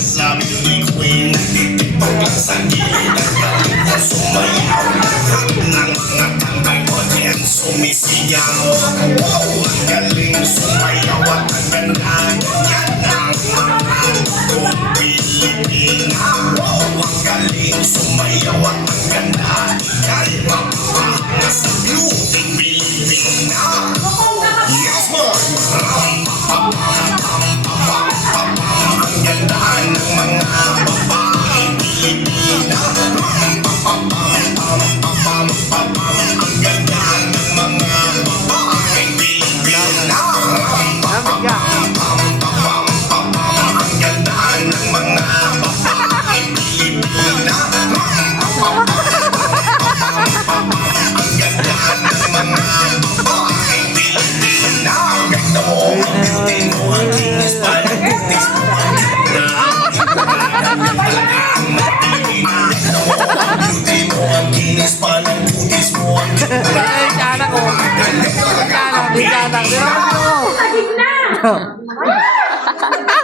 Sabi ni Queen, nagtitipag lang sa gilid ang galing na sumayaw. Lahat ng mga tambay audience sumisigaw. Wow, ang galing sumayaw at ang ganda. Yan ang mga buong Pilipina. Wow, ang galing sumayaw at ang ganda. Kaya mapapahanga sa blue Pilipina. Yes, boy! Ang ganda ng mga babaeng Pilipina. Ang ganda ng mga babaeng Pilipina. Ang ganda ng mga babaeng Pilipina. Ang ganda ng mga babaeng Pilipina. Ganda mo, ang beauty mo, ang kinis pa ng kutis mo. Di ba?